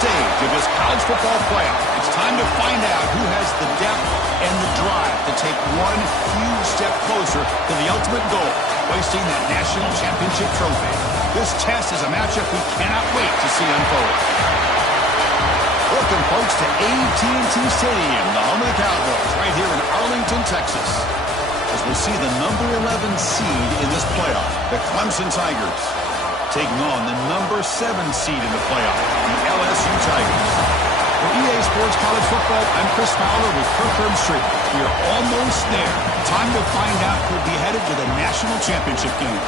stage of this college football playoff. It's time to find out who has the depth and the drive to take one huge step closer to the ultimate goal, hoisting that national championship trophy. This test is a matchup we cannot wait to see unfold. Welcome, folks, to AT&T Stadium, the home of the Cowboys, right here in Arlington, Texas, as we'll see the number 11 seed in this playoff, the Clemson Tigers, taking on the number 7 seed in the playoff, the LSU Tigers. For EA Sports College Football, I'm Chris Fowler with Kirk Herbstreit. We are almost there. Time to find out who'll be headed to the national championship game.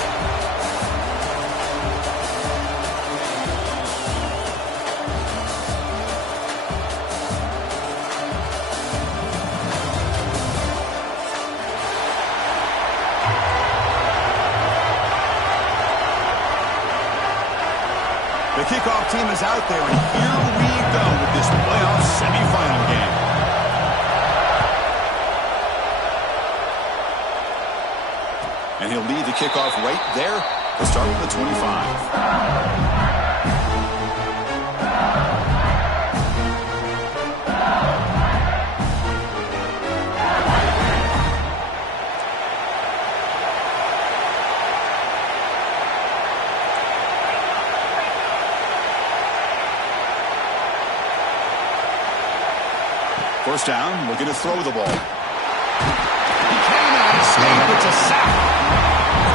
The kickoff team is out there, and here we go with this playoff semifinal game. And he'll lead the kickoff right there to start with the 25. First down, looking to throw the ball. He cannot escape. It's a sack.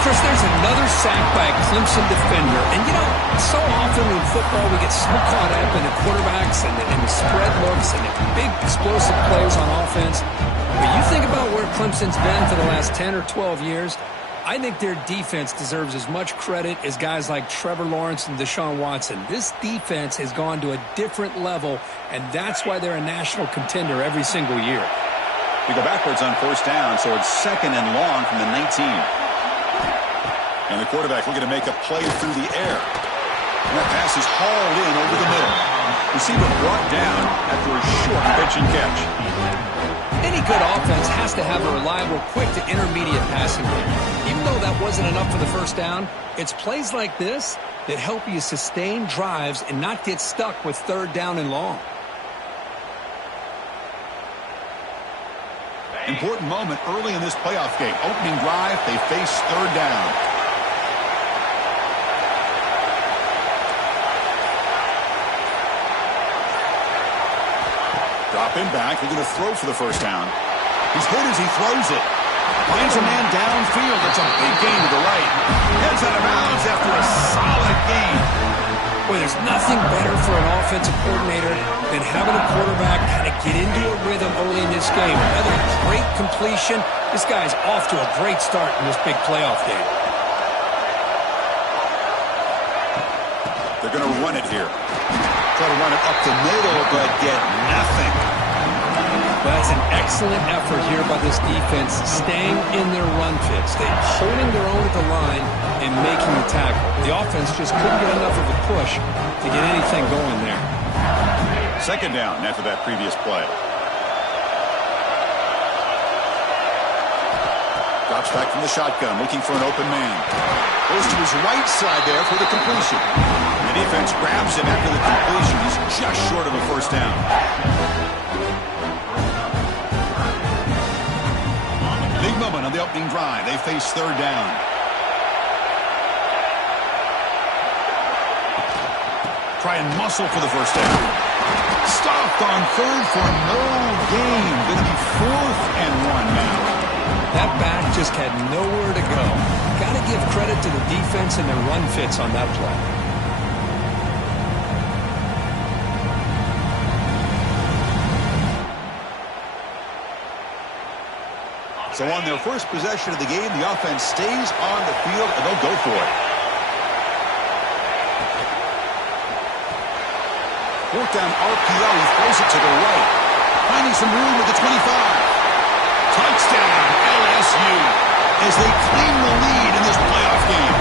Chris, there's another sack by a Clemson defender. And, you know, so often in football we get so caught up in the quarterbacks and the spread looks and the big explosive plays on offense. But you think about where Clemson's been for the last 10 or 12 years, I think their defense deserves as much credit as guys like Trevor Lawrence and Deshaun Watson. This defense has gone to a different level, and that's why they're a national contender every single year. We go backwards on first down, so it's second and long from the 19. And the quarterback looking to make a play through the air. And that pass is hauled in over the middle. Receiver brought down after a short pitch and catch. Any good offense has to have a reliable, quick to intermediate passing game. Even though that wasn't enough for the first down, it's plays like this that help you sustain drives and not get stuck with third down and long. Important moment early in this playoff game. Opening drive, they face third down. Dropping back, they're going to throw for the first down. He's hit as he throws it. Finds a man downfield. It's a big gain to the right. Heads out of bounds after a solid gain. Boy, there's nothing better for an offensive coordinator than having a quarterback kind of get into a rhythm early in this game. Another great completion. This guy's off to a great start in this big playoff game. They're going to run it here. Try to run it up the middle, but get nothing. That's an excellent effort here by this defense, staying in their run fits. They're holding their own at the line and making the tackle. The offense just couldn't get enough of a push to get anything going there. Second down after that previous play. Drops back from the shotgun, looking for an open man. Goes to his right side there for the completion. The defense grabs him after the completion. He's just short of a first down. Big moment on the opening drive. They face third down. Try and muscle for the first down. Stopped on third for no gain. Going to be 4th and 1 now. That back just had nowhere to go. Got to give credit to the defense and their run fits on that play. So on their first possession of the game, the offense stays on the field, and they'll go for it. 4th down RPO. He throws it to the right. Finding some room with the 25. Touchdown, LSU, as they claim the lead in this playoff game.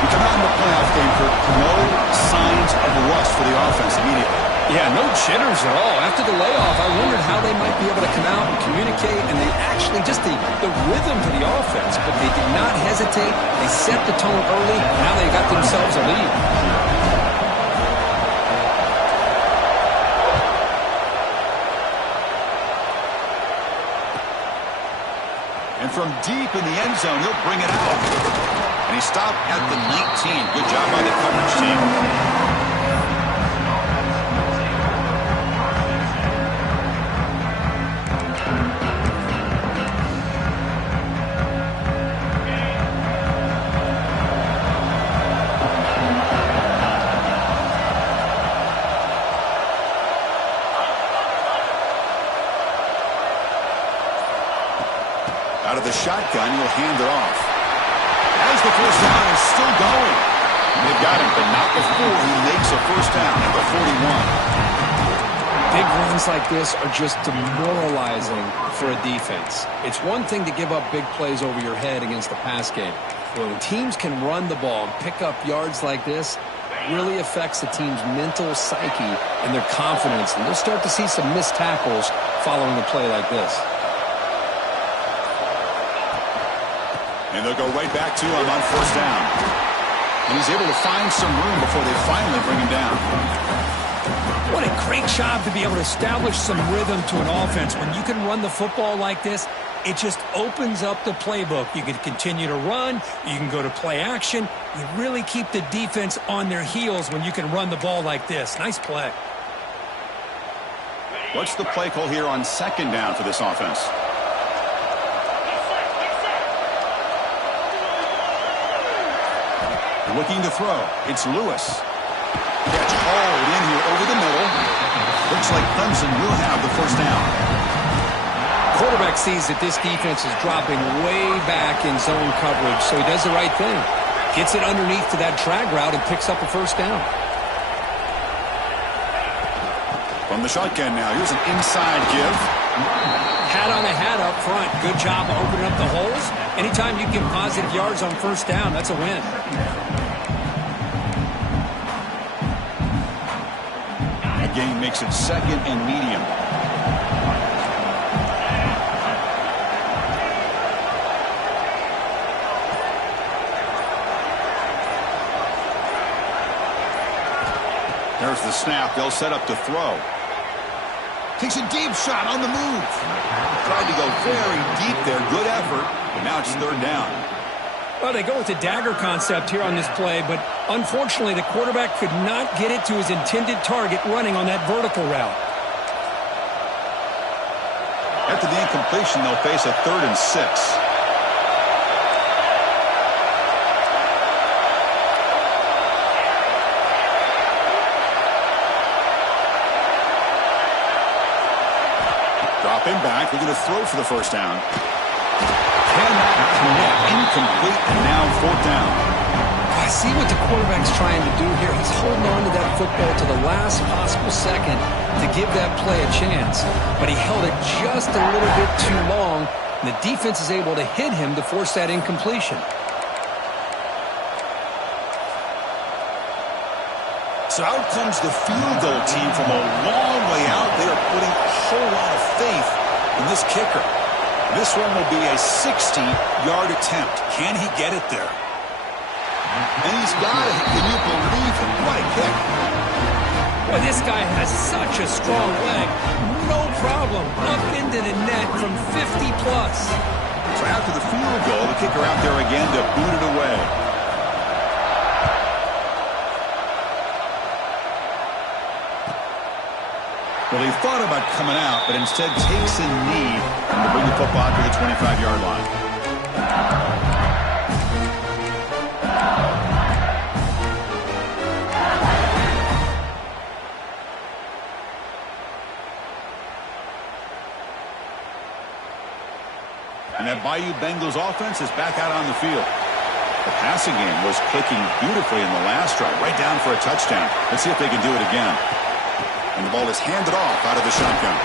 We come out in the playoff game for no signs of rust for the offense immediately. Yeah, no jitters at all. After the layoff, I wondered how they might be able to come out and communicate, and they actually just the rhythm to the offense, but they did not hesitate. They set the tone early. Now they got themselves a lead. from deep in the end zone. He'll bring it out. And he stopped at the 19. Good job by the coverage team. Out of the shotgun, he'll hand it off. As the first down is still going. They've got him, but not before he makes a first down at the 41. Big runs like this are just demoralizing for a defense. It's one thing to give up big plays over your head against the pass game. But when teams can run the ball and pick up yards like this, it really affects the team's mental psyche and their confidence. And you'll start to see some missed tackles following a play like this. And they'll go right back to him on first down. And he's able to find some room before they finally bring him down. What a great job to be able to establish some rhythm to an offense. When you can run the football like this, it just opens up the playbook. You can continue to run. You can go to play action. You really keep the defense on their heels when you can run the ball like this. Nice play. What's the play call here on second down for this offense? Looking to throw. It's Lewis. Gets hauled in here over the middle. Looks like Clemson will have the first down. Quarterback sees that this defense is dropping way back in zone coverage, so he does the right thing. Gets it underneath to that drag route and picks up a first down. From the shotgun now, here's an inside give. Hat on a hat up front. Good job of opening up the holes. Anytime you get positive yards on first down, that's a win. That gain makes it second and medium. There's the snap. They'll set up to throw. Takes a deep shot on the move. Tried to go very deep there. Good effort. But now it's third down. Well, they go with the dagger concept here on this play, but unfortunately the quarterback could not get it to his intended target running on that vertical route. After the incompletion, they'll face a 3rd and 6. Drop him back. They're going to throw for the first down. Cannot connect. Incomplete, and now 4th down. I see what the quarterback's trying to do here. He's holding on to that football to the last possible second to give that play a chance. But he held it just a little bit too long, and the defense is able to hit him to force that incompletion. So out comes the field goal team from a long way out. They are putting a whole lot of faith in this kicker. This one will be a 60-yard attempt. Can he get it there? And he's got it. Can you believe it? What a kick. Boy, this guy has such a strong leg. No problem. Up into the net from 50-plus. So after the field goal, the kicker out there again to boot it away. Well, he thought about coming out, but instead takes a knee to bring the football to the 25-yard line. And that Bayou Bengals offense is back out on the field. The passing game was clicking beautifully in the last drive, right down for a touchdown. Let's see if they can do it again. And the ball is handed off out of the shotgun.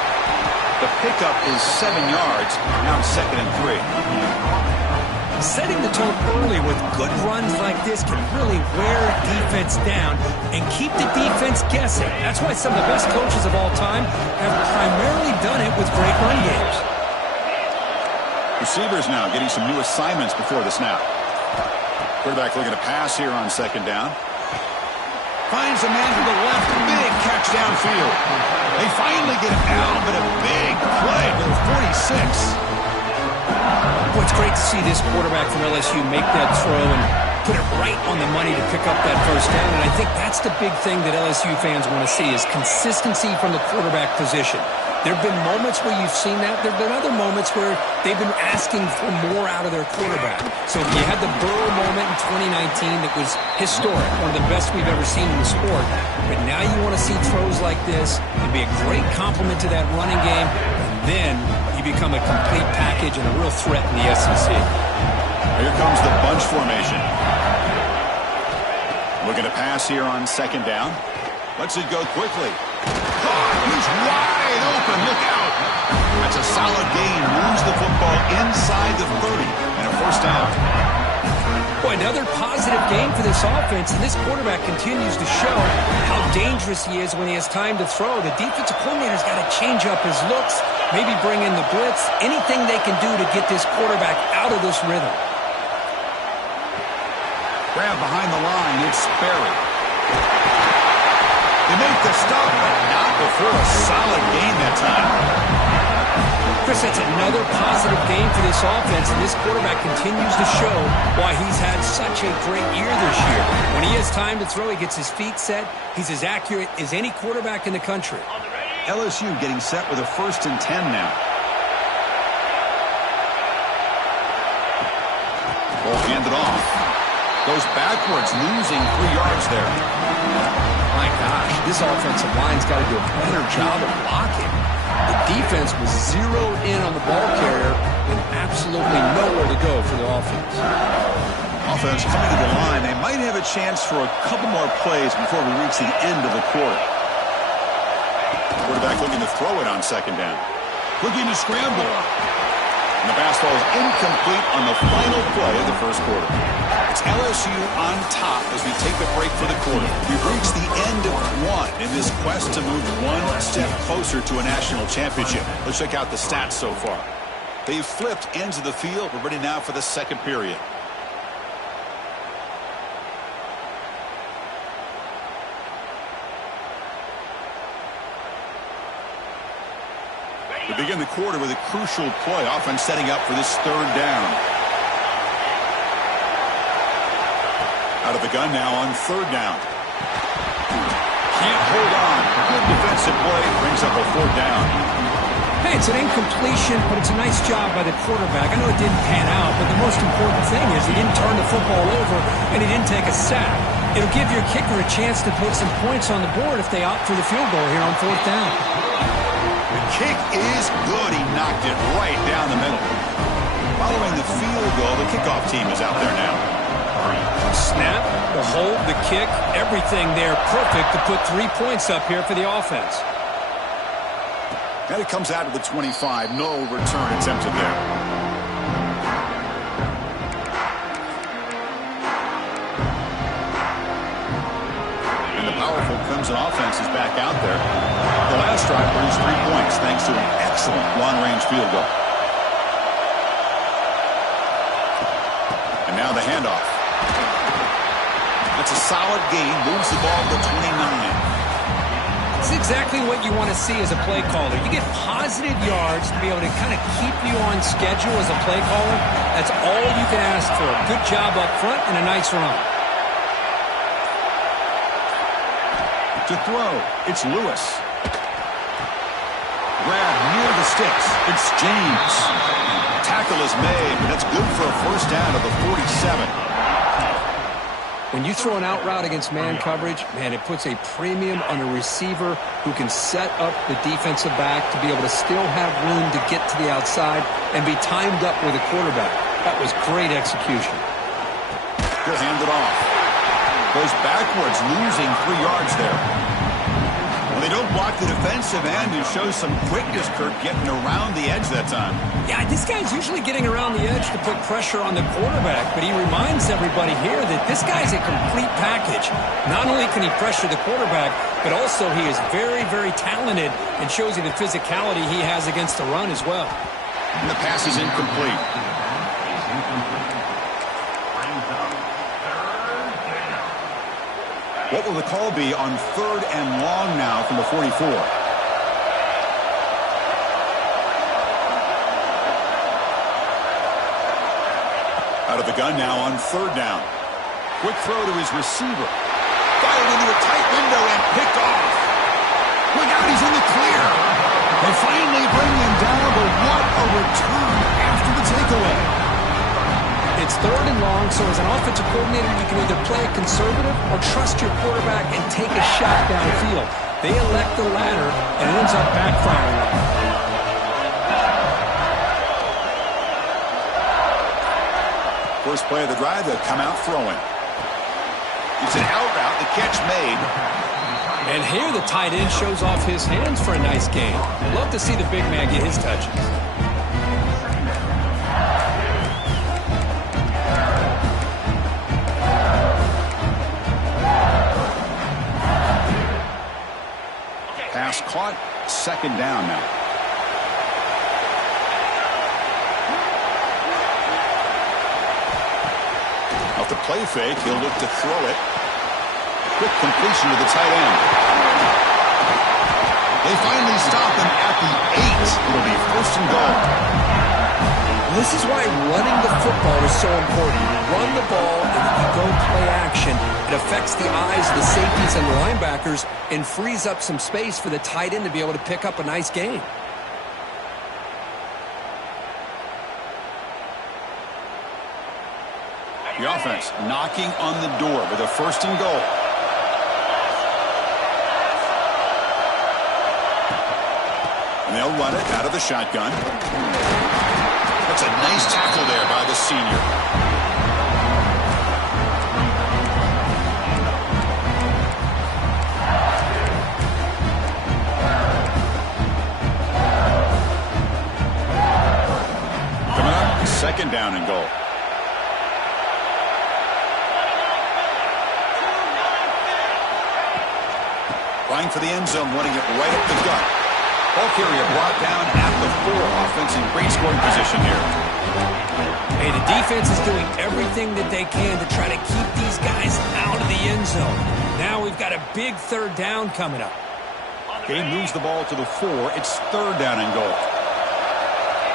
The pickup is 7 yards. Now it's 2nd and 3. Setting the tone early with good runs like this can really wear defense down and keep the defense guessing. That's why some of the best coaches of all time have primarily done it with great run games. Receivers now getting some new assignments before the snap. Quarterback looking to pass here on 2nd down. Finds a man to the left. Big catch downfield. They finally get it down, but a big play to the 46. Well, it's great to see this quarterback from LSU make that throw and put it right on the money to pick up that first down. And I think that's the big thing that LSU fans want to see is consistency from the quarterback position. There have been moments where you've seen that. There have been other moments where they've been asking for more out of their quarterback. So you had the Burrow moment in 2019 that was historic, one of the best we've ever seen in the sport. But now you want to see throws like this. It'd be a great compliment to that running game. And then you become a complete package and a real threat in the SEC. Here comes the bunch formation. Looking to pass here on second down. Lets it go quickly. He's wide open. Look out. That's a solid gain. Moves the football inside the 30 and a first down. Boy, another positive game for this offense, and this quarterback continues to show how dangerous he is when he has time to throw. The defensive coordinator's got to change up his looks, maybe bring in the blitz, anything they can do to get this quarterback out of this rhythm. Grab behind the line. It's Sperry. They make the stop, but not before a solid gain that time. Chris, that's another positive game for this offense, and this quarterback continues to show why he's had such a great year this year. When he has time to throw, he gets his feet set. He's as accurate as any quarterback in the country. LSU getting set with a 1st and 10 now. Ball handed off. Goes backwards, losing 3 yards there. My gosh, this offensive line's got to do a better job of blocking. The defense was zeroed in on the ball carrier and absolutely nowhere to go for the offense. Offense coming to the line. They might have a chance for a couple more plays before we reach the end of the quarter. Quarterback looking to throw it on second down. Looking to scramble. And the pass ball is incomplete on the final play of the first quarter. It's LSU on top as we take a break for the quarter. We've reached the end of one in this quest to move one step closer to a national championship. Let's check out the stats so far. They've flipped ends of the field. We're ready now for the second period. We begin the quarter with a crucial play. Offense setting up for this third down. Out of the gun now on third down. Can't hold on. Good defensive play. Brings up a fourth down. Hey, it's an incompletion, but it's a nice job by the quarterback. I know it didn't pan out, but the most important thing is he didn't turn the football over and he didn't take a sack. It'll give your kicker a chance to put some points on the board if they opt for the field goal here on fourth down. The kick is good. He knocked it right down the middle. Following the field goal, the kickoff team is out there now. Snap, the hold, the kick, everything there perfect to put 3 points up here for the offense. And it comes out of the 25. No return attempted there. And the powerful Clemson offense is back out there. The last drive produced 3 points thanks to an excellent long-range field goal. And now the handoff. That's a solid gain. Moves the ball to 29. It's exactly what you want to see as a play caller. You get positive yards to be able to kind of keep you on schedule as a play caller. That's all you can ask for. Good job up front and a nice run. To throw, it's Lewis. Grab near the sticks. It's James. Tackle is made, but that's good for a first down of the 47. When you throw an out route against man coverage, man, it puts a premium on a receiver who can set up the defensive back to be able to still have room to get to the outside and be timed up with a quarterback. That was great execution. He'll hand it off. Goes backwards, losing 3 yards there. Well, they don't block the defensive end and show some quickness, Kirk, getting around the edge that time. Yeah, this guy's usually getting around the edge to put pressure on the quarterback, but he reminds everybody here that this guy's a complete package. Not only can he pressure the quarterback, but also he is very, very talented and shows you the physicality he has against the run as well. And the pass is incomplete. What will the call be on third and long now from the 44? Out of the gun now on third down. Quick throw to his receiver. Fired into a tight window and picked off. Look out, he's in the clear. They finally bring him down, but what a return after the takeaway. It's third and long, so as an offensive coordinator, you can either play it conservative or trust your quarterback and take a shot downfield. They elect the latter, and it ends up backfiring. First play of the drive, they'll come out throwing. It's an out route, the catch made. And here the tight end shows off his hands for a nice game. Love to see the big man get his touches. Pass caught, second down now. Off the play fake, he'll look to throw it. Quick completion to the tight end. They finally stop him at the 8. It'll be first and goal. This is why running the football is so important. You run the ball and then you go play action. It affects the eyes of the safeties and the linebackers and frees up some space for the tight end to be able to pick up a nice gain. The offense knocking on the door with a first and goal. And they'll run it out of the shotgun. That's a nice tackle there by the senior. Coming up, second down and goal. Flying for the end zone, running it right up the gut. Ball carrier brought down at the 4. Offense in great scoring position here. Hey, the defense is doing everything that they can to try to keep these guys out of the end zone. Now we've got a big third down coming up. Game moves the ball to the 4. It's third down and goal.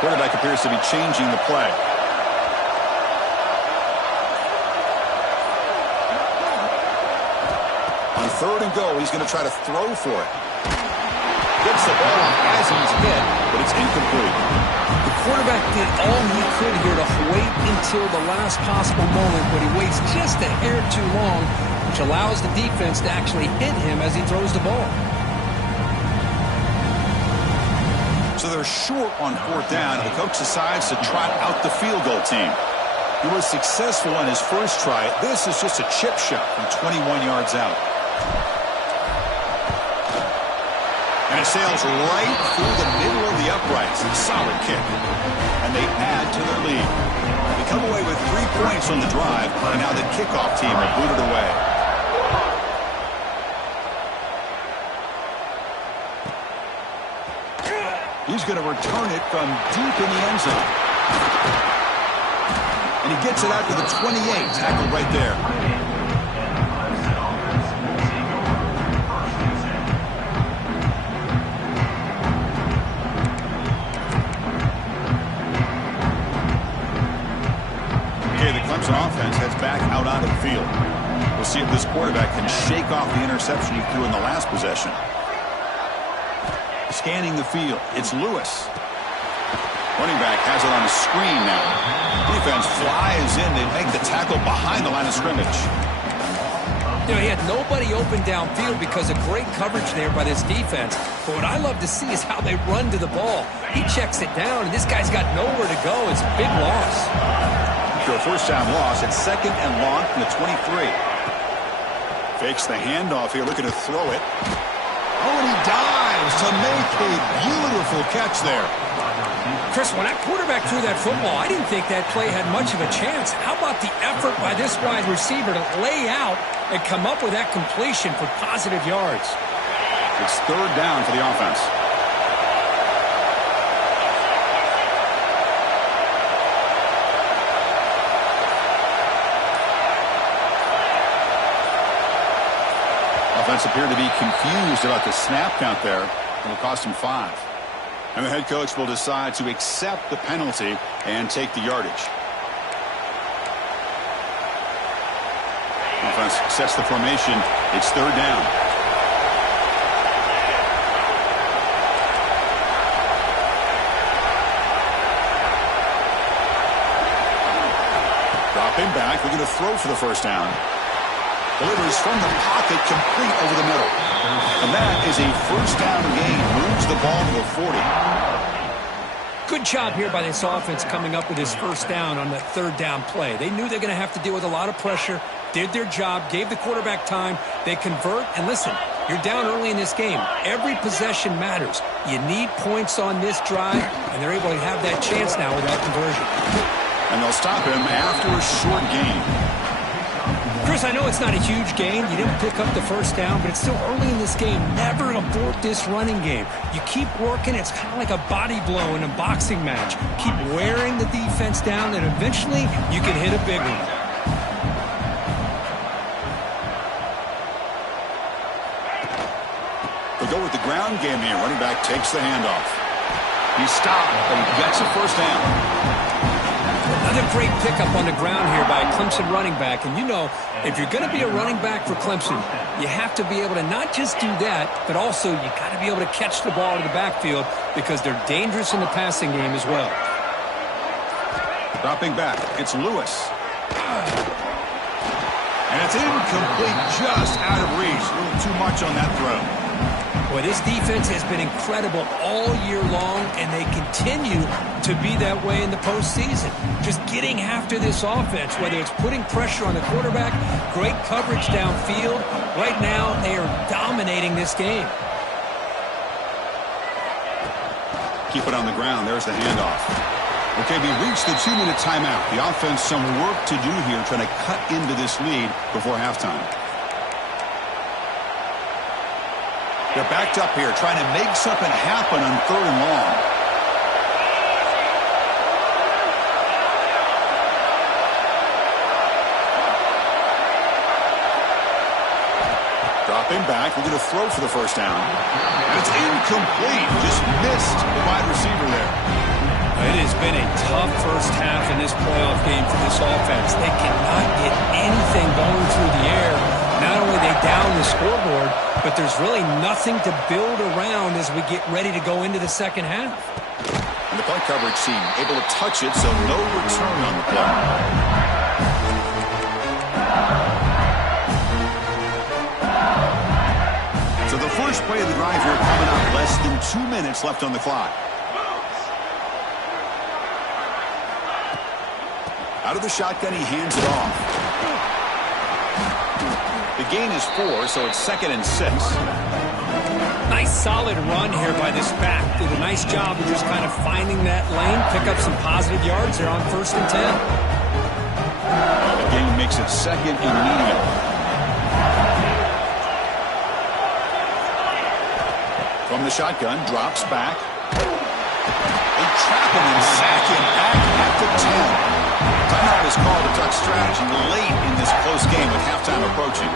Quarterback appears to be changing the play. On third and goal, he's going to try to throw for it. Gets the ball off as he's hit, but it's incomplete. The quarterback did all he could here to wait until the last possible moment, but he waits just a hair too long, which allows the defense to actually hit him as he throws the ball. So they're short on fourth down, and the coach decides to trot out the field goal team. He was successful on his first try. This is just a chip shot from 21 yards out. And it sails right through the middle of the uprights. Solid kick. And they add to their lead. They come away with 3 points on the drive, and now the kickoff team are booted away. He's going to return it from deep in the end zone. And he gets it out to the 28. Tackle right there. Offense heads back out onto the field. We'll see if this quarterback can shake off the interception he threw in the last possession. Scanning the field, it's Lewis. Running back has it on the screen now. Defense flies in. They make the tackle behind the line of scrimmage. You know, he had nobody open downfield because of great coverage there by this defense. But what I love to see is how they run to the ball. He checks it down, and this guy's got nowhere to go. It's a big loss. After a first down loss, it's second and long from the 23. Fakes the handoff here, looking to throw it. Oh, and he dives to make a beautiful catch there. Chris, when that quarterback threw that football, I didn't think that play had much of a chance. How about the effort by this wide receiver to lay out and come up with that completion for positive yards? It's third down for the offense. Offense appeared to be confused about the snap count there. It'll cost him 5. And the head coach will decide to accept the penalty and take the yardage. Offense sets the formation. It's third down. Dropping back. They're going to throw for the first down. Delivers from the pocket, complete over the middle. And that is a first down gain. Moves the ball to the 40. Good job here by this offense coming up with his first down on that third down play. They knew they're going to have to deal with a lot of pressure, did their job, gave the quarterback time. They convert, and listen, you're down early in this game. Every possession matters. You need points on this drive, and they're able to have that chance now with that conversion. And they'll stop him after a short gain. Chris, I know it's not a huge gain. You didn't pick up the first down, but it's still early in this game. Never abort this running game. You keep working. It's kind of like a body blow in a boxing match. Keep wearing the defense down, and eventually you can hit a big one. They go with the ground game here. Running back takes the handoff. He's stopped, but he gets a first down. Another great pickup on the ground here by a Clemson running back. And you know, if you're going to be a running back for Clemson, you have to be able to not just do that, but also you got to be able to catch the ball to the backfield because they're dangerous in the passing game as well. Dropping back, it's Lewis. And it's incomplete, just out of reach. A little too much on that throw. Boy, this defense has been incredible all year long, and they continue to be that way in the postseason. Just getting after this offense, whether it's putting pressure on the quarterback, great coverage downfield. Right now, they are dominating this game. Keep it on the ground. There's the handoff. Okay, we reached the 2-minute timeout. The offense some work to do here, trying to cut into this lead before halftime. They're backed up here, trying to make something happen on third and long. Dropping back, we're going to throw for the first down. And it's incomplete, just missed the wide receiver there. It has been a tough first half in this playoff game for this offense. They cannot get anything going through the air. Not only are they down the scoreboard, but there's really nothing to build around as we get ready to go into the second half. And the punt coverage team able to touch it, so no return on the play. So the first play of the drive here coming up, less than 2 minutes left on the clock. Out of the shotgun, he hands it off. The gain is 4, so it's 2nd and 6. Nice solid run here by this back. Did a nice job of just kind of finding that lane, pick up some positive yards there on 1st and 10. The gain makes it 2nd and medium. From the shotgun, drops back. They trap him and sack him back at the 10. Timeout is called to talk strategy late in this close game with halftime approaching.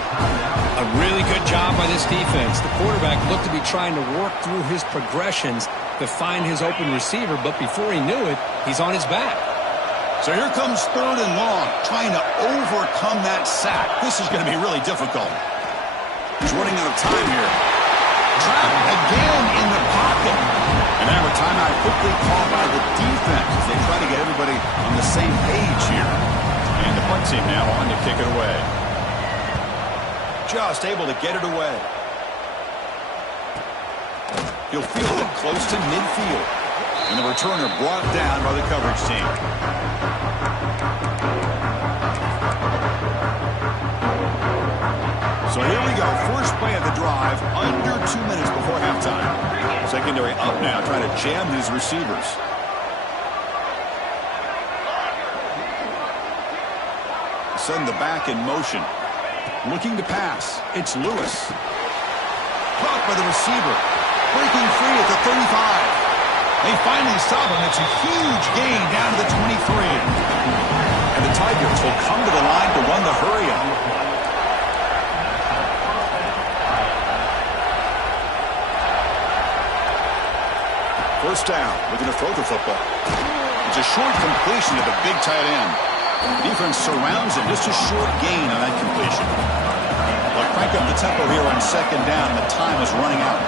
A really good job by this defense. The quarterback looked to be trying to work through his progressions to find his open receiver, but before he knew it, he's on his back. So here comes third and long, trying to overcome that sack. This is going to be really difficult. He's running out of time here. Trapped again in the pocket. And now a timeout quickly called by the defense as they try to get everybody on the same page here. And the punt team now on to kick it away. Just able to get it away. He'll field it close to midfield. And the returner brought down by the coverage team. So here we go. First play of the drive, under 2 minutes before halftime. Secondary up now, trying to jam these receivers. Send the back in motion. Looking to pass. It's Lewis. Caught by the receiver. Breaking free at the 35. They finally stop him. It's a huge gain down to the 23. And the Tigers will come to the line to run the hurry-up. First down, looking to throw the football. It's a short completion to the big tight end. Defense surrounds him. Just a short gain on that completion. They'll crank up the tempo here on second down. The time is running out.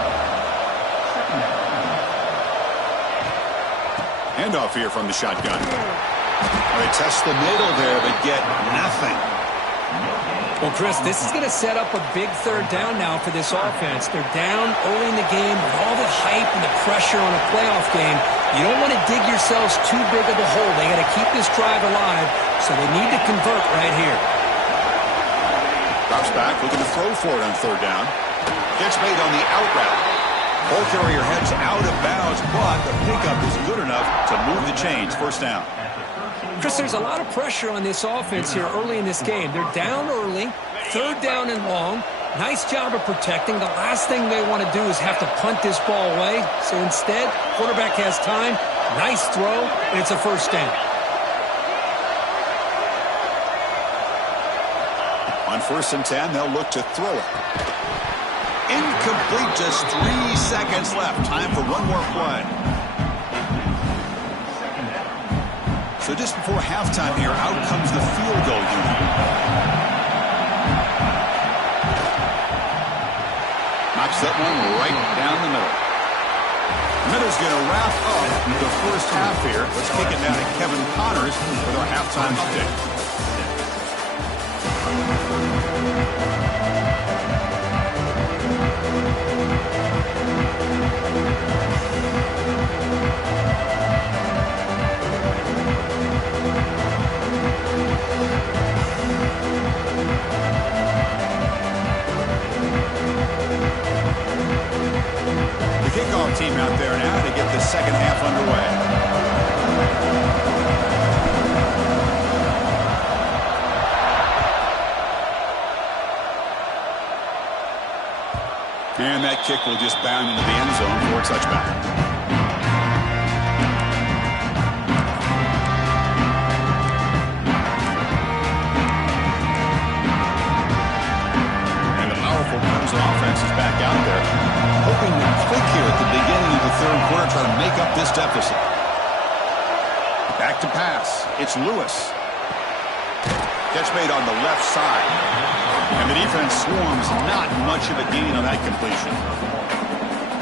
Handoff here from the shotgun. They test the middle there, but get nothing. Well, Chris, this is going to set up a big third down now for this offense. They're down early in the game with all the hype and the pressure on a playoff game. You don't want to dig yourselves too big of a hole. They got to keep this drive alive, so they need to convert right here. Drops back, looking to throw for it on third down. Gets made on the out route. Ball carrier heads out of bounds, but the pickup is good enough to move the chains. First down. Chris, there's a lot of pressure on this offense here early in this game. They're down early, third down and long. Nice job of protecting. The last thing they want to do is have to punt this ball away. So instead, quarterback has time. Nice throw, and it's a first down. On 1st and 10, they'll look to throw it. Incomplete, just 3 seconds left. Time for one more play. So just before halftime here, out comes the field goal unit. Knocks that one right down the middle. Miller's going to wrap up the first half here. Let's kick it down to Kevin Connors with our halftime update. Kickoff team out there now to get the second half underway. And that kick will just bound into the end zone for a touchback. Offense is back out there, hoping to click here at the beginning of the third quarter, try to make up this deficit. Back to pass. It's Lewis. Catch made on the left side. And the defense swarms. Not much of a gain on that completion.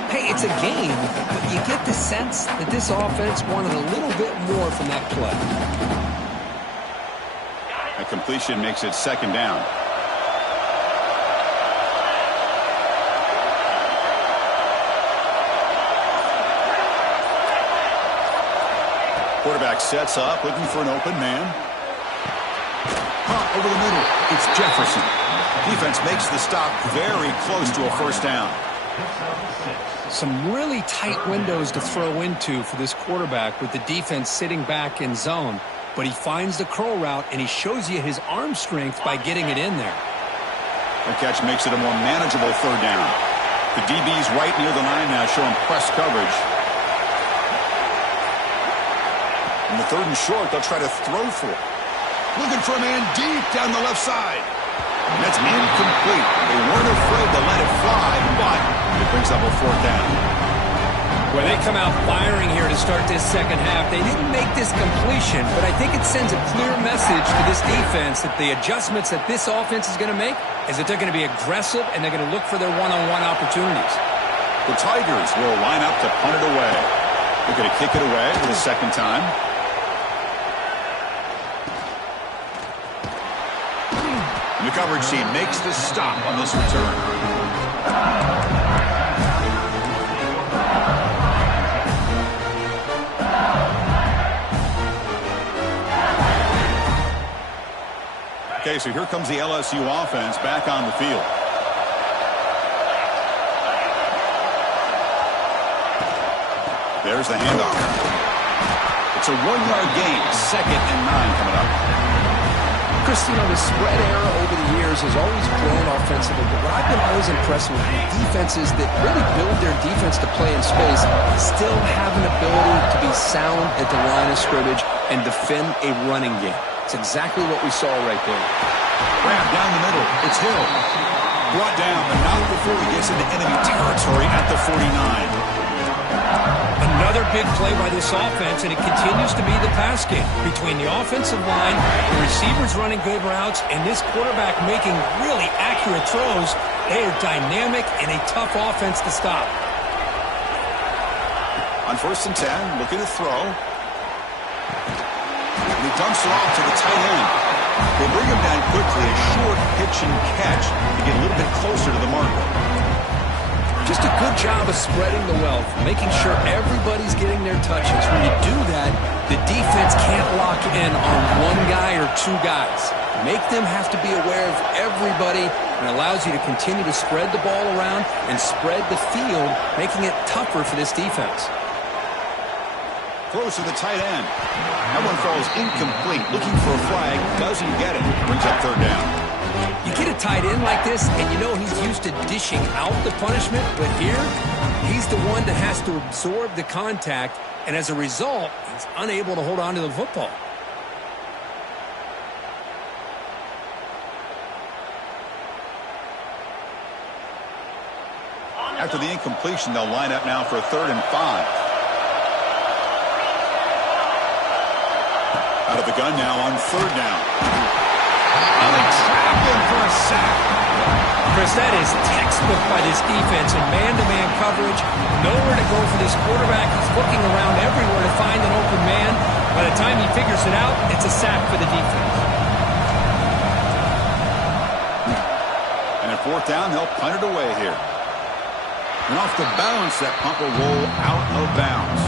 Hey, it's a gain, but you get the sense that this offense wanted a little bit more from that play. That completion makes it second down. Quarterback sets up, looking for an open man. Over the middle, it's Jefferson. Defense makes the stop very close to a first down. Some really tight windows to throw into for this quarterback with the defense sitting back in zone. But he finds the curl route, and he shows you his arm strength by getting it in there. The catch makes it a more manageable third down. The DB's right near the line now, showing press coverage. In the third and short, they'll try to throw for it. Looking for a man deep down the left side. That's incomplete. They weren't afraid to let it fly, but it brings up a fourth down. Well, they come out firing here to start this second half. They didn't make this completion, but I think it sends a clear message to this defense that the adjustments that this offense is going to make is that they're going to be aggressive and they're going to look for their one-on-one opportunities. The Tigers will line up to punt it away. They're going to kick it away for the second time. The coverage team makes the stop on this return. Okay, so here comes the LSU offense back on the field. There's the handoff. It's a 1-yard gain, 2nd and 9 coming up. Chris, you know, the spread era over the years has always grown offensively, but what I've been always impressed with defenses that really build their defense to play in space still have an ability to be sound at the line of scrimmage and defend a running game. It's exactly what we saw right there. Grab down the middle. It's Hill. Brought down, but not before he gets into enemy territory at the 49. Another Another big play by this offense, and it continues to be the pass game. Between the offensive line, the receivers running good routes, and this quarterback making really accurate throws, they are dynamic and a tough offense to stop. On 1st and 10, looking to throw. And he dumps it off to the tight end. They bring him down quickly, a short pitch and catch to get a little bit closer to the marker. Just a good job of spreading the wealth, making sure everybody's getting their touches. When you do that, the defense can't lock in on one guy or two guys. Make them have to be aware of everybody, and allows you to continue to spread the ball around and spread the field, making it tougher for this defense. Throws to the tight end. That one falls incomplete. Looking for a flag. Doesn't get it. Brings up 3rd down. You get a tight end like this, and you know he's used to dishing out the punishment, but here, he's the one that has to absorb the contact, and as a result, he's unable to hold on to the football. After the incompletion, they'll line up now for a 3rd and 5. Out of the gun now on 3rd down. And they trap him for a sack. Chris, that is textbook by this defense in man-to-man coverage. Nowhere to go for this quarterback. He's looking around everywhere to find an open man. By the time he figures it out, it's a sack for the defense. And at 4th down, they'll punt it away here. And off the balance, that punt will roll out of bounds.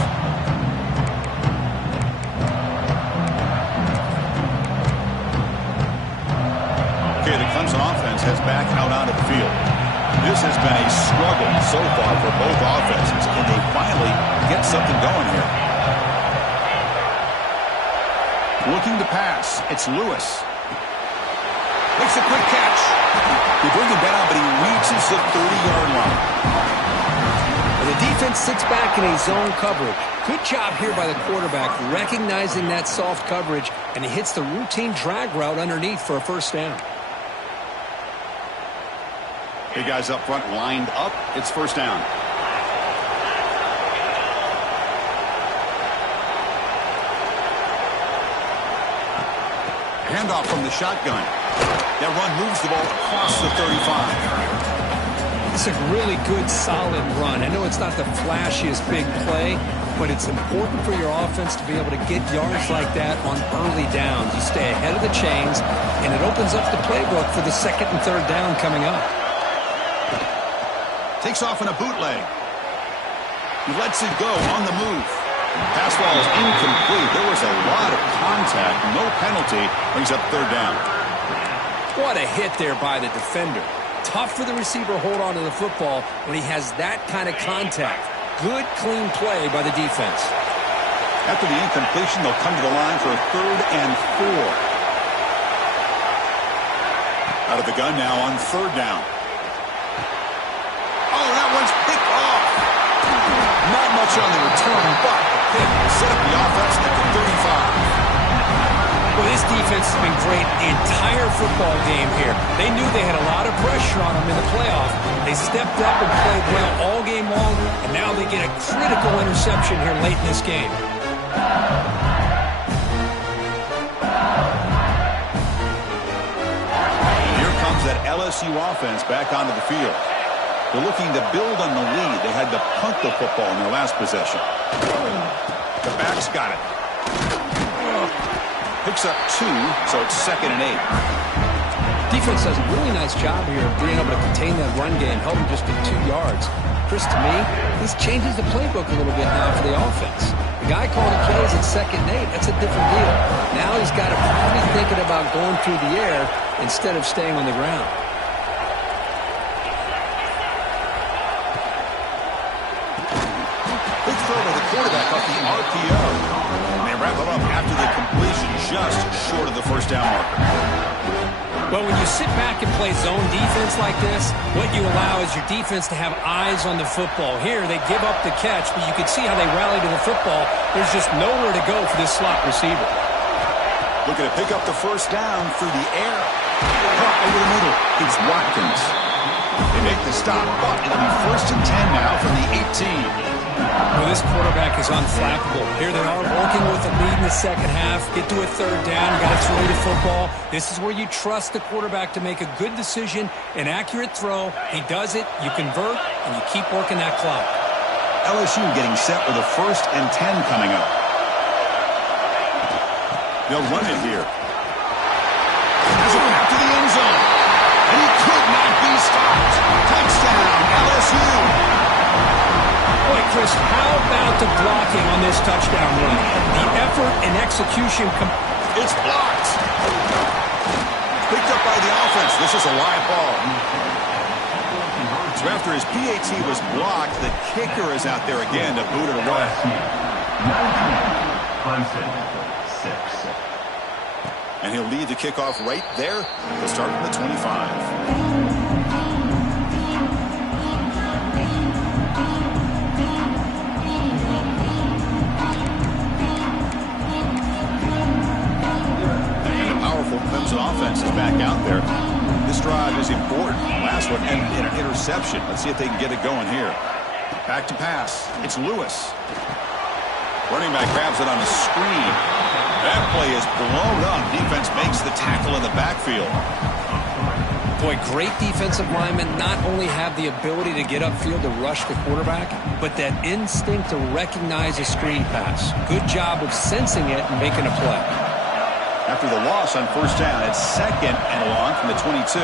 Okay, the Clemson offense heads back out onto the field. This has been a struggle so far for both offenses. Can they finally get something going here? Looking to pass. It's Lewis. Makes a quick catch. They bring him down, but he reaches the 30-yard line. And the defense sits back in a zone coverage. Good job here by the quarterback, recognizing that soft coverage, and he hits the routine drag route underneath for a 1st down. Big guys up front lined up. It's 1st down. Handoff from the shotgun. That run moves the ball across the 35. It's a really good, solid run. I know it's not the flashiest big play, but it's important for your offense to be able to get yards like that on early downs. You stay ahead of the chains, and it opens up the playbook for the 2nd and 3rd down coming up. Takes off in a bootleg. He lets it go on the move. Pass ball is incomplete. There was a lot of contact. No penalty. Brings up 3rd down. What a hit there by the defender. Tough for the receiver to hold on to the football when he has that kind of contact. Good, clean play by the defense. After the incompletion, they'll come to the line for a 3rd and 4. Out of the gun now on 3rd down. Oh, that one's picked off. Not much on the return, but the pick will set up the offense at the 35. Well, this defense has been great the entire football game here. They knew they had a lot of pressure on them in the playoff. They stepped up and played well all game long, and now they get a critical interception here late in this game. Here comes that LSU offense back onto the field. They're looking to build on the lead. They had to punt the football in their last possession. The back's got it. Picks up 2, so it's 2nd and 8. Defense does a really nice job here of being able to contain that run game, held them just at 2 yards. Chris, to me, this changes the playbook a little bit now for the offense. The guy calling the plays at 2nd and 8, that's a different deal. Now he's got to probably thinking about going through the air instead of staying on the ground. Big throw by the quarterback off the RPO. And they wrap it up after the completion, just short of the 1st down marker. Well, when you sit back and play zone defense like this, what you allow is your defense to have eyes on the football. Here, they give up the catch, but you can see how they rally to the football. There's just nowhere to go for this slot receiver. Looking to pick up the 1st down through the air. Caught over the middle. It's Watkins. They make the stop, but it'll be 1st and 10 now from the 18. Well, this quarterback is unflappable. Here they are working with the lead in the second half. Get to a third down. You got to throw the football. This is where you trust the quarterback to make a good decision, an accurate throw. He does it, you convert, and you keep working that clock. LSU getting set with a 1st and 10 coming up. They'll run it here. Has it back to the end zone. And he could not be stopped. Touchdown, LSU. Boy, Chris, how about the blocking on this touchdown run? The effort and execution. It's blocked. Picked up by the offense. This is a live ball. So after his PAT was blocked, the kicker is out there again to boot it away. And he'll lead the kickoff right there. He'll start from the 25. Clemson offense is back out there. This drive is important. Last one ended in an interception. Let's see if they can get it going here. Back to pass. It's Lewis. Running back grabs it on the screen. That play is blown up. Defense makes the tackle in the backfield. Boy, great defensive linemen not only have the ability to get upfield to rush the quarterback, but that instinct to recognize a screen pass. Good job of sensing it and making a play. After the loss on 1st down, it's 2nd and long from the 22.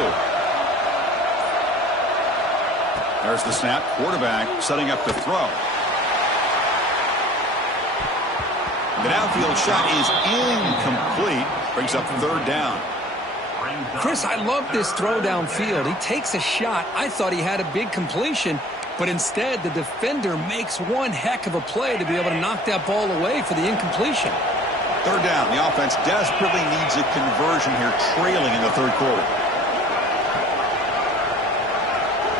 There's the snap. Quarterback setting up the throw. The downfield shot is incomplete. Brings up 3rd down. Chris, I love this throw downfield. He takes a shot. I thought he had a big completion, but instead the defender makes one heck of a play to be able to knock that ball away for the incompletion. 3rd down. The offense desperately needs a conversion here, trailing in the 3rd quarter.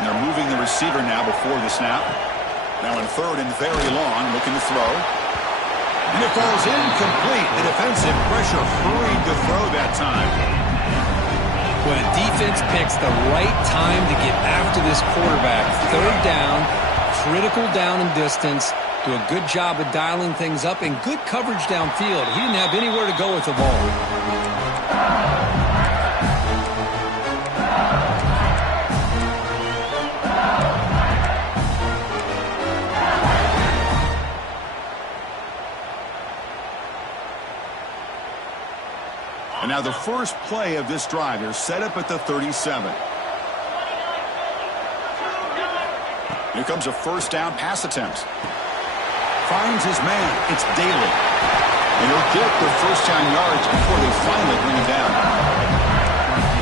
And they're moving the receiver now before the snap. Now in 3rd and very long, looking to throw. And it falls incomplete. The defensive pressure hurried the throw that time. Well, the defense picks the right time to get after this quarterback. 3rd down, critical down and distance. Do a good job of dialing things up and good coverage downfield. He didn't have anywhere to go with the ball. And now the first play of this drive is set up at the 37. Here comes a 1st down pass attempt. Finds his man. It's Daly. And he'll get the 1st down yards before they finally bring him down.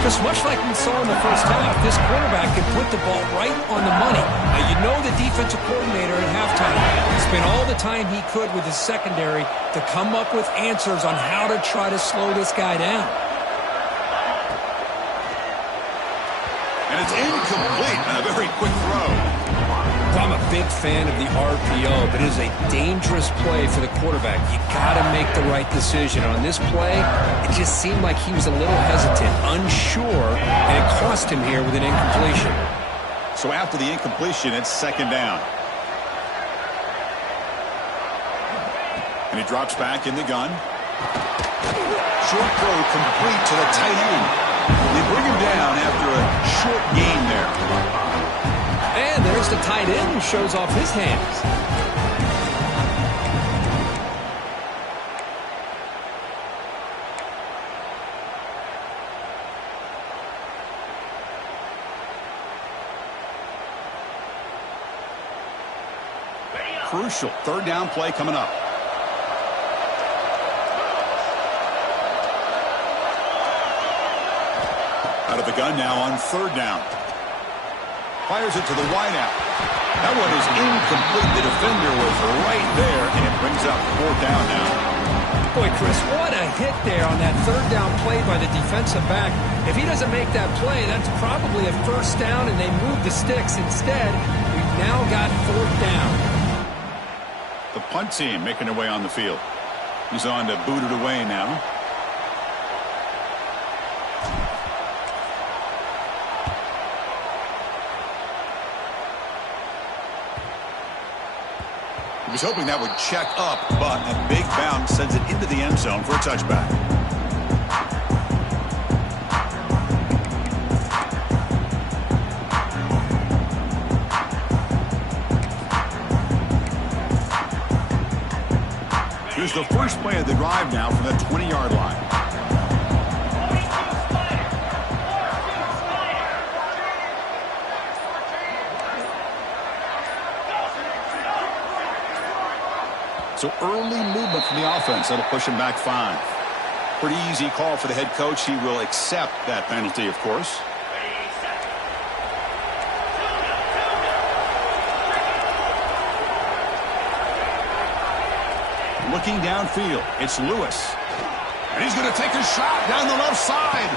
Just much like we saw in the 1st half, this quarterback can put the ball right on the money. Now, you know the defensive coordinator at halftime spent all the time he could with his secondary to come up with answers on how to try to slow this guy down. And it's incomplete on a very quick throw. I'm a big fan of the RPO, but it is a dangerous play for the quarterback. You got to make the right decision. On this play, it just seemed like he was a little hesitant, unsure, and it cost him here with an incompletion. So after the incompletion, it's 2nd down. And he drops back in the gun. Short throw complete to the tight end. They bring him down after a short gain there. And there's the tight end who shows off his hands. Crucial 3rd down play coming up. Out of the gun now on 3rd down. Fires it to the wideout. That one is incomplete. The defender was right there, and it brings up 4th down now. Boy, Chris, what a hit there on that 3rd down play by the defensive back. If he doesn't make that play, that's probably a 1st down, and they move the sticks. Instead, we've now got 4th down. The punt team making their way on the field. He's on to boot it away now. He was hoping that would check up, but a big bounce sends it into the end zone for a touchback. Here's the first play of the drive now from the 20-yard line. So early movement from the offense. That'll push him back 5. Pretty easy call for the head coach. He will accept that penalty, of course. Looking downfield, it's Lewis. And he's going to take a shot down the left side.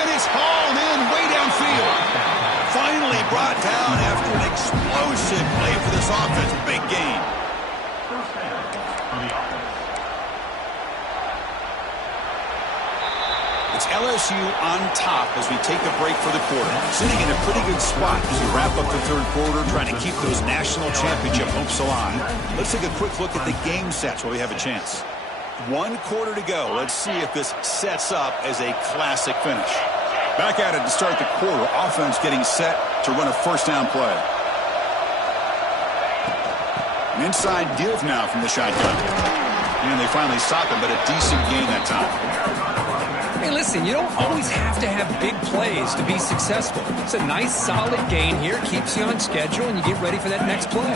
And it's hauled in way downfield. Finally brought down after an explosive play for this offense. Big gain. It's LSU on top as we take a break for the quarter. Sitting in a pretty good spot as we wrap up the third quarter, trying to keep those national championship hopes alive. Let's take a quick look at the game sets while we have a chance. 1 quarter to go. Let's see if this sets up as a classic finish. Back at it to start the quarter. Offense getting set to run a first down play. An inside give now from the shotgun. And they finally stop him, but a decent gain that time. Hey, listen, you don't always have to have big plays to be successful. It's a nice, solid gain here. Keeps you on schedule, and you get ready for that next play.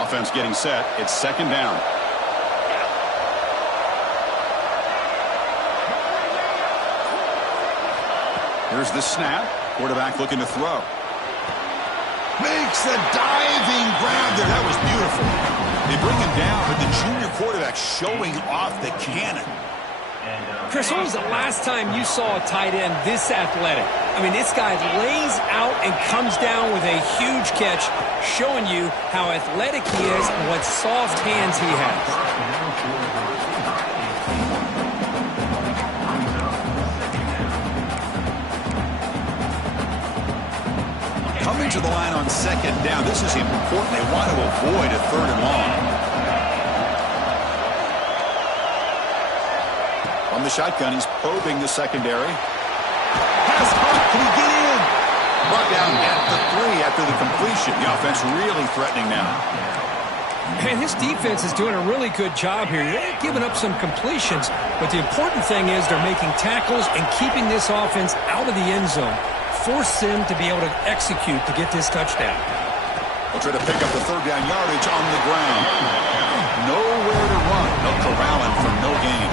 Offense getting set. It's second down. Here's the snap. Quarterback looking to throw. Makes a diving grab there. That was beautiful. They bring him down, but the junior quarterback showing off the cannon. Chris, when was the last time you saw a tight end this athletic? I mean, this guy lays out and comes down with a huge catch, showing you how athletic he is and what soft hands he has. Coming to the line on second down. This is important. They want to avoid a third and long. On the shotgun, he's probing the secondary. Pass caught. Can he get in? Brought down at the 3 after the completion. The offense really threatening now. Man, this defense is doing a really good job here. They're giving up some completions, but the important thing is they're making tackles and keeping this offense out of the end zone. Force them to be able to execute to get this touchdown. They'll try to pick up the third down yardage on the ground. Nowhere to run. No corralling for no gain.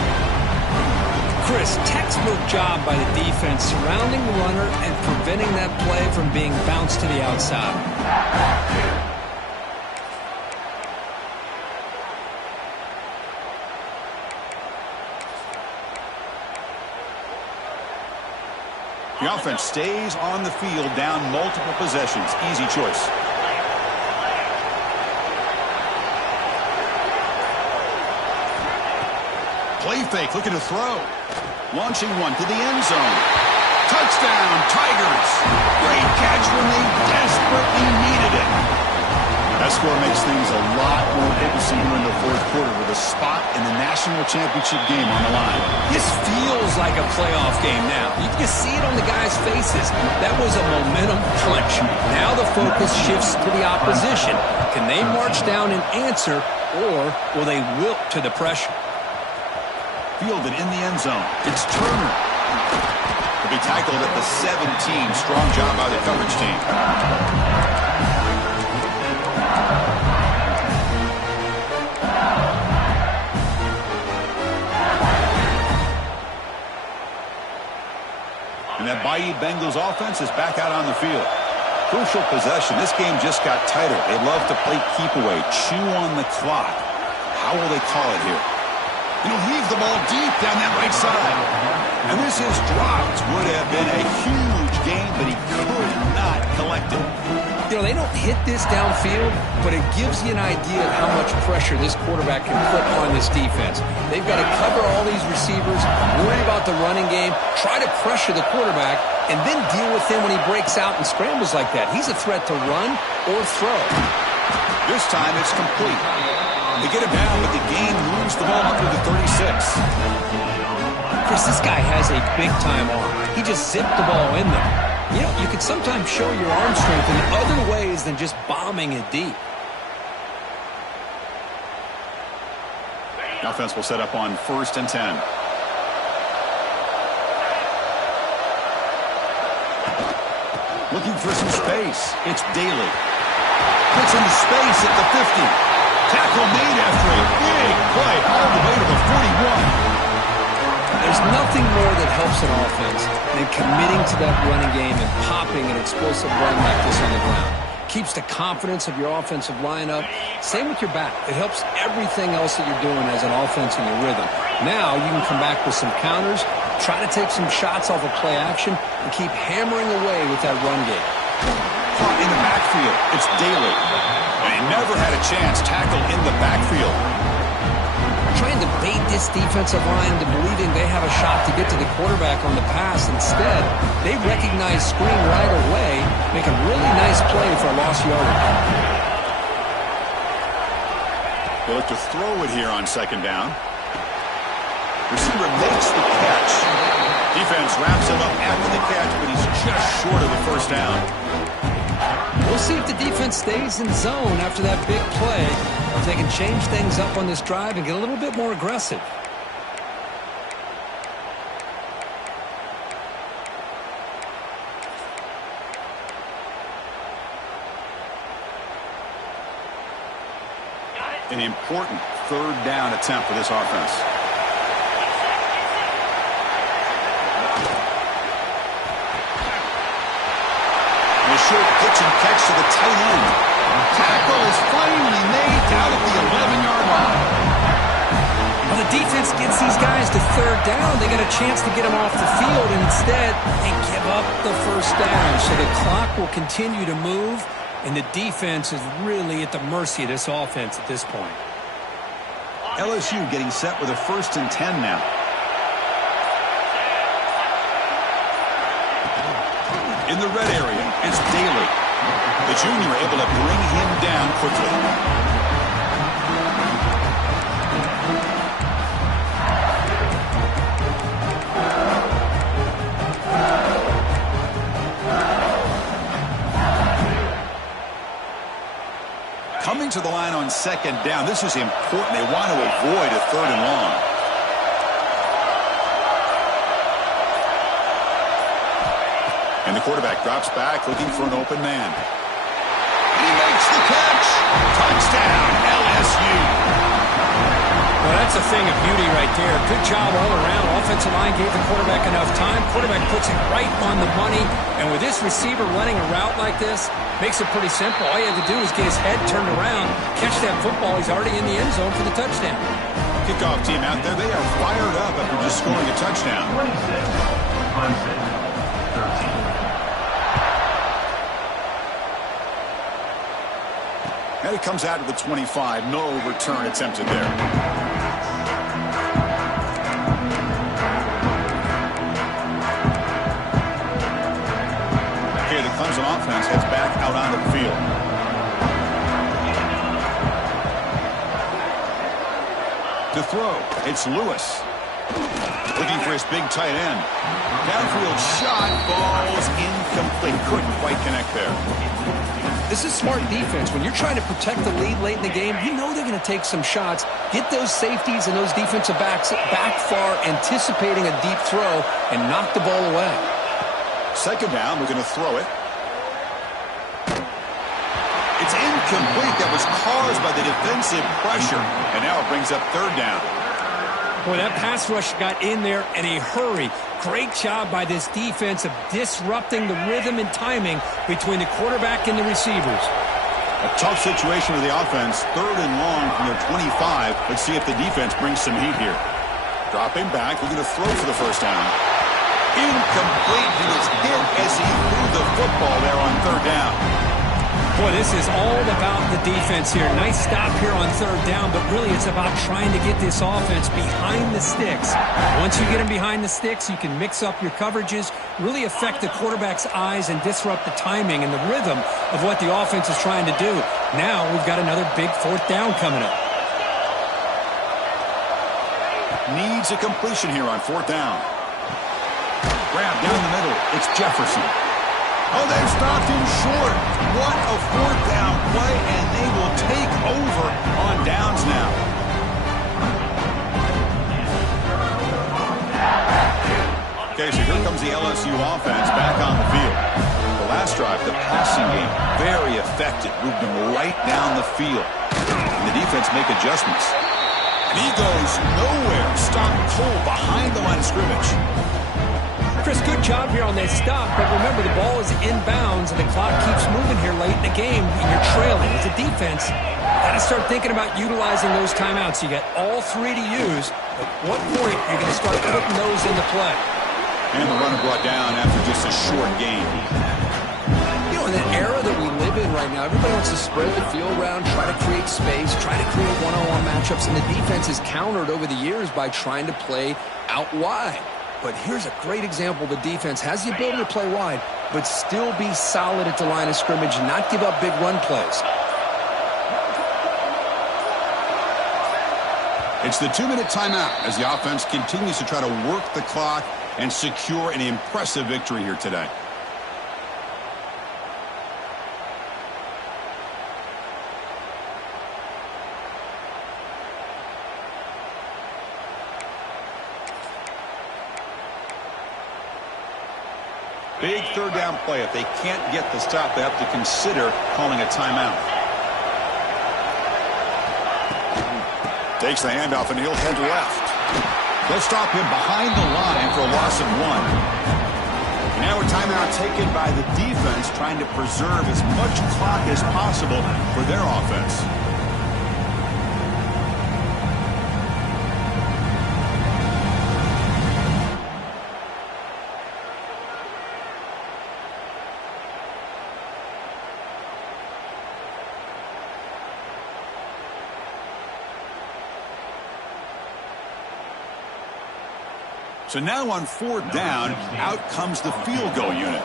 Chris, textbook job by the defense surrounding the runner and preventing that play from being bounced to the outside. The offense stays on the field down multiple possessions. Easy choice. Play fake, looking to throw. Launching one to the end zone. Touchdown, Tigers. Great catch when they desperately needed it. That score makes things a lot more interesting here in the fourth quarter with a spot in the national championship game on the line. This feels like a playoff game now. You can see it on the guys' faces. That was a momentum punch. Now the focus shifts to the opposition. Can they march down and answer, or will they wilt to the pressure? Fielded in the end zone. It's Turner. He'll be tackled at the 17. Strong job by the coverage team. And that Bayou Bengals offense is back out on the field. Crucial possession. This game just got tighter. They love to play keep away, chew on the clock. How will they call it here? You know, heave the ball deep down that right side. And this is dropped. Would have been a huge game, but he could not collect it. You know, they don't hit this downfield, but it gives you an idea of how much pressure this quarterback can put on this defense. They've got to cover all these receivers, worry about the running game, try to pressure the quarterback, and then deal with him when he breaks out and scrambles like that. He's a threat to run or throw. This time it's complete. They get him down, but the game moves the ball up to the 36. Chris, this guy has a big-time arm. He just zipped the ball in there. You know, you can sometimes show your arm strength in other ways than just bombing it deep. The offense will set up on 1st and 10. Looking for some space. It's Daly. Puts into space at the 50. Tackle made after a big play all the way to the 41. There's nothing more that helps an offense than committing to that running game and popping an explosive run like this on the ground. Keeps the confidence of your offensive lineup. Same with your back. It helps everything else that you're doing as an offense in your rhythm. Now you can come back with some counters, try to take some shots off of play action, and keep hammering away with that run game. Caught in the backfield. It's Daly. And he never had a chance. Tackle in the backfield. Trying to bait this defensive line into believing they have a shot to get to the quarterback on the pass. Instead, they recognize screen right away, make a really nice play for a lost yardage. They look to throw it here on 2nd down. Receiver makes the catch. Defense wraps him up after the catch, but he's just short of the 1st down. We'll see if the defense stays in zone after that big play, or if they can change things up on this drive and get a little bit more aggressive. An important 3rd down attempt for this offense. Short pitch and catch to the tight end. Tackle is finally made out of the 11-yard line. Well, the defense gets these guys to 3rd down. They got a chance to get them off the field, and instead they give up the 1st down. So the clock will continue to move, and the defense is really at the mercy of this offense at this point. LSU getting set with a 1st and 10 now. In the red area, it's Daly. The junior able to bring him down quickly. Coming to the line on 2nd down. This is important. They want to avoid a 3rd and long. And the quarterback drops back, looking for an open man. He makes the catch. Touchdown, LSU. Well, that's a thing of beauty right there. Good job all around. Offensive line gave the quarterback enough time. Quarterback puts it right on the money. And with this receiver running a route like this, makes it pretty simple. All you have to do is get his head turned around, catch that football. He's already in the end zone for the touchdown. Kickoff team out there. They are fired up after just scoring a touchdown. 26-13. And it comes out to the 25. No return attempted there. Okay, the Clemson offense heads back out onto the field. To throw, it's Lewis. Looking for his big tight end. Downfield shot, falls incomplete. Couldn't quite connect there. This is smart defense. When you're trying to protect the lead late in the game, you know they're going to take some shots, get those safeties and those defensive backs back far, anticipating a deep throw, and knock the ball away. 2nd down, we're going to throw it. It's incomplete. That was caused by the defensive pressure, and now it brings up 3rd down. Boy, that pass rush got in there in a hurry. Great job by this defense of disrupting the rhythm and timing between the quarterback and the receivers. A tough situation for the offense. 3rd and long from their 25. Let's see if the defense brings some heat here. Dropping back, looking to throw for the 1st down. Incomplete. He was hit as he threw the football there on 3rd down. Boy, this is all about the defense here. Nice stop here on third down, but really it's about trying to get this offense behind the sticks. Once you get them behind the sticks, you can mix up your coverages, really affect the quarterback's eyes and disrupt the timing and the rhythm of what the offense is trying to do. Now we've got another big fourth down coming up. Needs a completion here on fourth down. Grab down the middle. It's Jefferson. Oh, they've stopped him short. What a fourth down play, and they will take over on downs now. Okay, so here comes the LSU offense back on the field. The last drive, the passing game, very effective. Moved them right down the field. And the defense make adjustments. And he goes nowhere. Stopped cold behind the line of scrimmage. Chris, good job here on that stop, but remember the ball is inbounds and the clock keeps moving here late in the game and you're trailing. As a defense, got to start thinking about utilizing those timeouts. You got all three to use. At what point you're going to start putting those into play? And the runner brought down after just a short game. You know, in the era that we live in right now, everybody wants to spread the field around, try to create space, try to create one-on-one matchups, and the defense is countered over the years by trying to play out wide. But here's a great example. The defense has the ability to play wide, but still be solid at the line of scrimmage and not give up big run plays. It's the 2-minute timeout as the offense continues to try to work the clock and secure an impressive victory here today. Big third down play. If they can't get the stop, they have to consider calling a timeout. Takes the handoff and he'll head left. They'll stop him behind the line for a loss of 1. And now a timeout taken by the defense, trying to preserve as much clock as possible for their offense. So now on fourth down, out comes the field goal unit.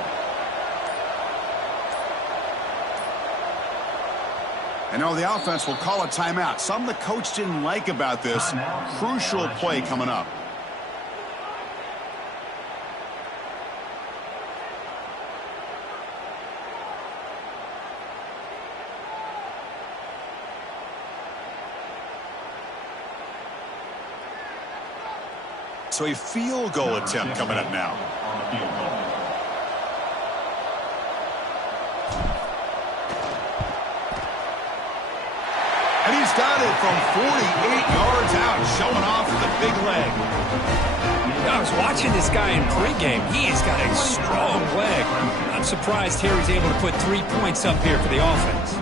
And now the offense will call a timeout. Something the coach didn't like about this. Crucial play coming up. So a field goal attempt coming up now. And he's got it from 48 yards out, showing off with a big leg. I was watching this guy in pregame. He has got a strong leg. I'm surprised here he's able to put 3 points up here for the offense.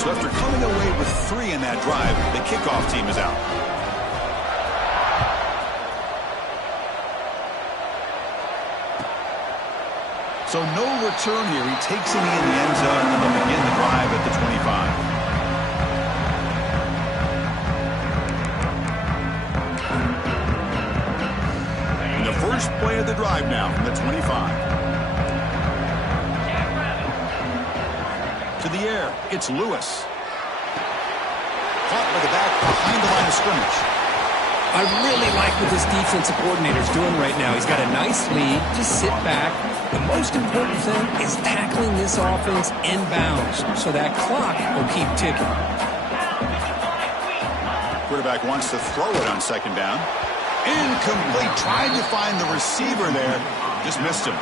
So after coming away with 3 in that drive, the kickoff team is out. So no return here. He takes it in the end zone and they'll begin the drive at the 25. And the first play of the drive now from the 25. To the air, it's Lewis. Caught by the back behind the line of scrimmage. I really like what this defensive coordinator is doing right now. He's got a nice lead. Just sit back. The most important thing is tackling this offense inbounds so that clock will keep ticking. Quarterback wants to throw it on second down. Incomplete. Tried to find the receiver there. Just missed him.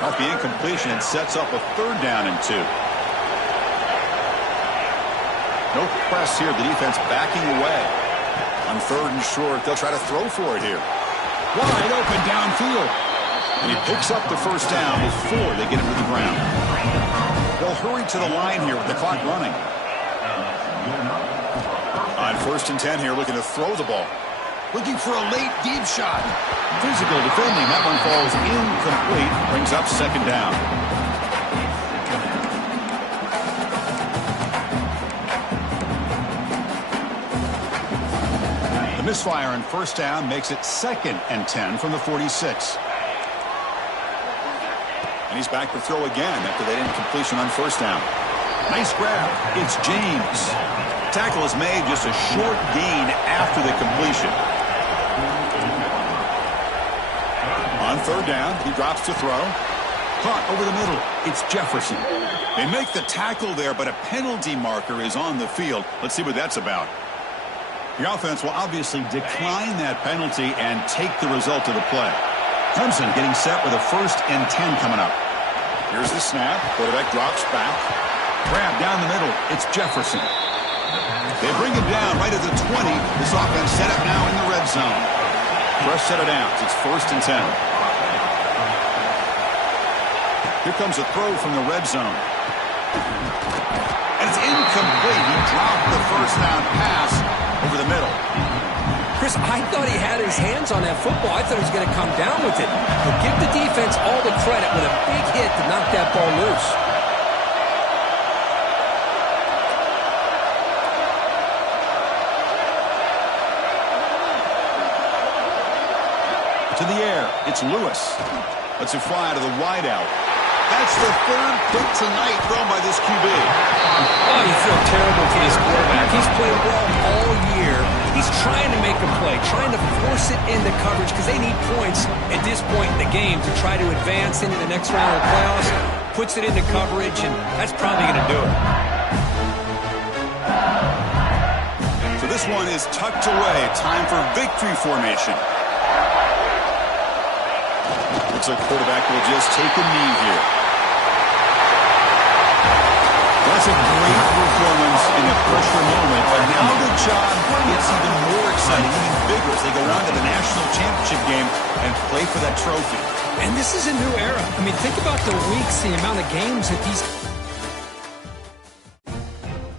Off the incompletion, and sets up a third down and 2. No press here. The defense backing away. On third and short, they'll try to throw for it here. Wide open downfield. And he picks up the first down before they get him to the ground. They'll hurry to the line here with the clock running. On 1st and 10 here, looking to throw the ball. looking for a late deep shot. Physical defending. That one falls incomplete. Brings up second down. The misfire on first down makes it 2nd and 10 from the 46. And he's back to throw again after that incompletion on first down. Nice grab. It's James. Tackle is made, just a short gain after the completion. On third down, he drops to throw. Caught over the middle. It's Jefferson. They make the tackle there, but a penalty marker is on the field. Let's see what that's about. The offense will obviously decline that penalty and take the result of the play. Clemson getting set with a 1st and 10 coming up. Here's the snap. Quarterback drops back. Grab down the middle. It's Jefferson. They bring him down right at the 20. This offense set up now in the red zone. Fresh set of downs. It's 1st and 10. Here comes a throw from the red zone. And it's incomplete. He dropped the first down pass over the middle. Chris, I thought he had his hands on that football. I thought he was going to come down with it. But give the defense all the credit with a big hit to knock that ball loose. To the air, it's Lewis. Lets it fly to the wideout. That's the 3rd pick tonight thrown by this QB. Oh, you feel terrible for this quarterback. He's played well all year. He's trying to make a play, trying to force it into coverage because they need points at this point in the game to try to advance into the next round of the playoffs. Puts it into coverage, and that's probably going to do it. So this one is tucked away. Time for victory formation. Looks like quarterback will just take a knee here. That's a great performance in a pressure moment. But now the job gets even more exciting, even bigger as they go on to the national championship game and play for that trophy. And this is a new era. I mean, think about the weeks, the amount of games that these